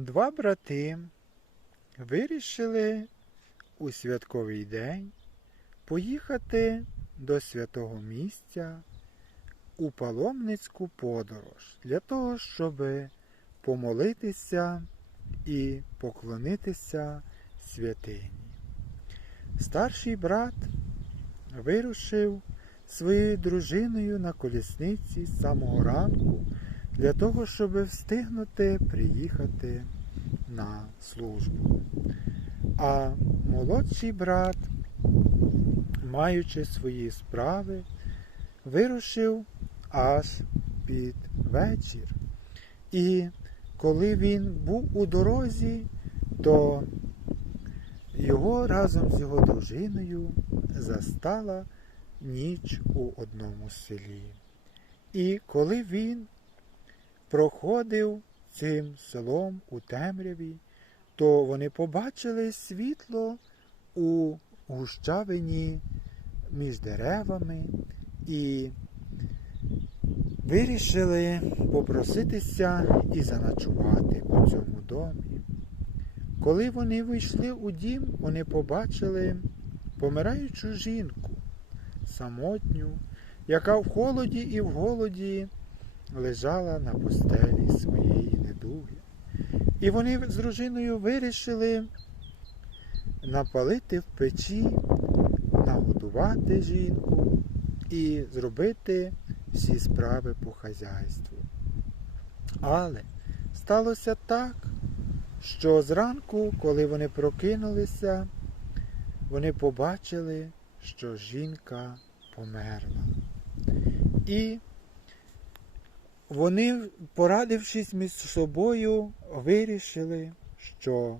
Два брати вирішили у святковий день поїхати до святого місця у паломницьку подорож для того, щоб помолитися і поклонитися святині. Старший брат вирушив своєю дружиною на колісниці з самого ранку для того, щоб встигнути приїхати на службу. А молодший брат, маючи свої справи, вирушив аж під вечір. І коли він був у дорозі, то його разом з його дружиною застала ніч у одному селі. І коли він проходив цим селом у темряві, то вони побачили світло у гущавині між деревами і вирішили попроситися і заночувати у цьому домі. Коли вони вийшли у дім, вони побачили помираючу жінку, самотню, яка в холоді і в голоді лежала на постелі своєї недуги. І вони з дружиною вирішили напалити в печі, нагодувати жінку і зробити всі справи по хазяйству. Але сталося так, що зранку, коли вони прокинулися, вони побачили, що жінка померла. І вони, порадившись між собою, вирішили, що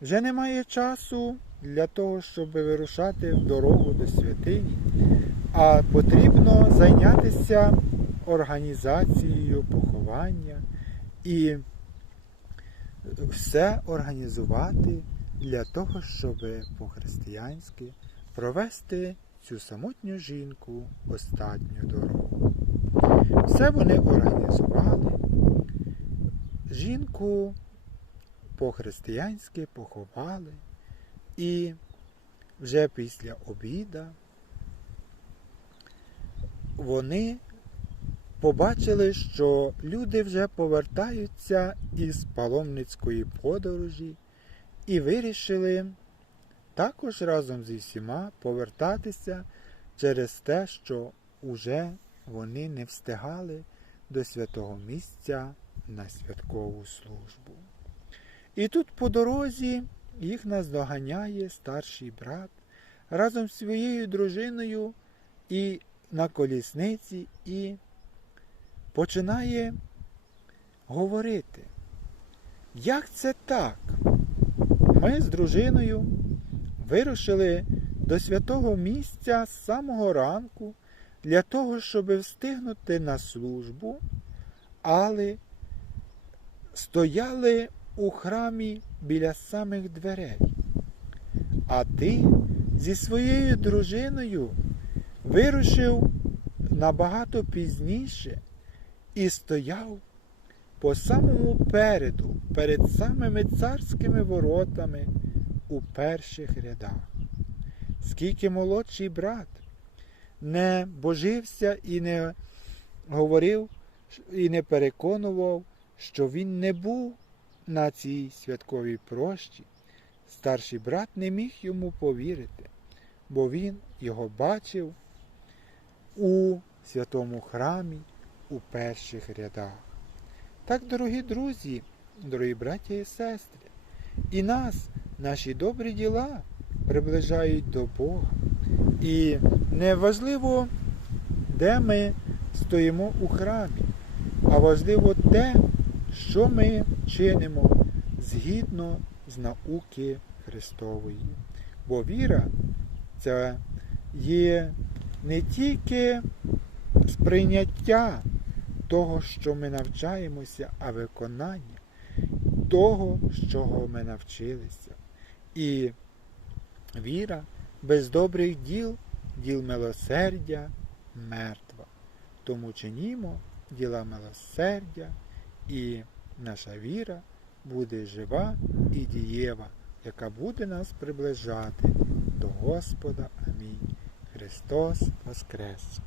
вже немає часу для того, щоб вирушати в дорогу до святині, а потрібно зайнятися організацією поховання і все організувати для того, щоб по-християнськи провести цю самотню жінку останню дорогу. Все вони організували. Жінку по-християнськи поховали, і вже після обіда вони побачили, що люди вже повертаються із паломницької подорожі і вирішили також разом зі всіма повертатися через те, що уже вони не встигали до святого місця на святкову службу. І тут по дорозі їх наздоганяє старший брат разом з своєю дружиною і на колісниці і починає говорити, як це так? Ми з дружиною вирушили до святого місця з самого ранку для того, щоб встигнути на службу, але стояли у храмі біля самих дверей. А ти зі своєю дружиною вирушив набагато пізніше і стояв по самому переду, перед самими царськими воротами у перших рядах. Скільки молодший брат не божився і не говорив, і не переконував, що він не був на цій святковій прощі, старший брат не міг йому повірити, бо він його бачив у святому храмі у перших рядах. Так, дорогі друзі, дорогі браття і сестри, і нас, наші добрі діла приближають до Бога. І не важливо, де ми стоїмо у храмі, а важливо те, що ми чинимо згідно з науки Христової. Бо віра це є не тільки сприйняття того, що ми навчаємося, а виконання того, з чого ми навчилися. І віра без добрих діл, діл милосердя мертва. Тому чинімо діла милосердя, і наша віра буде жива і дієва, яка буде нас приближати до Господа. Амінь. Христос Воскрес!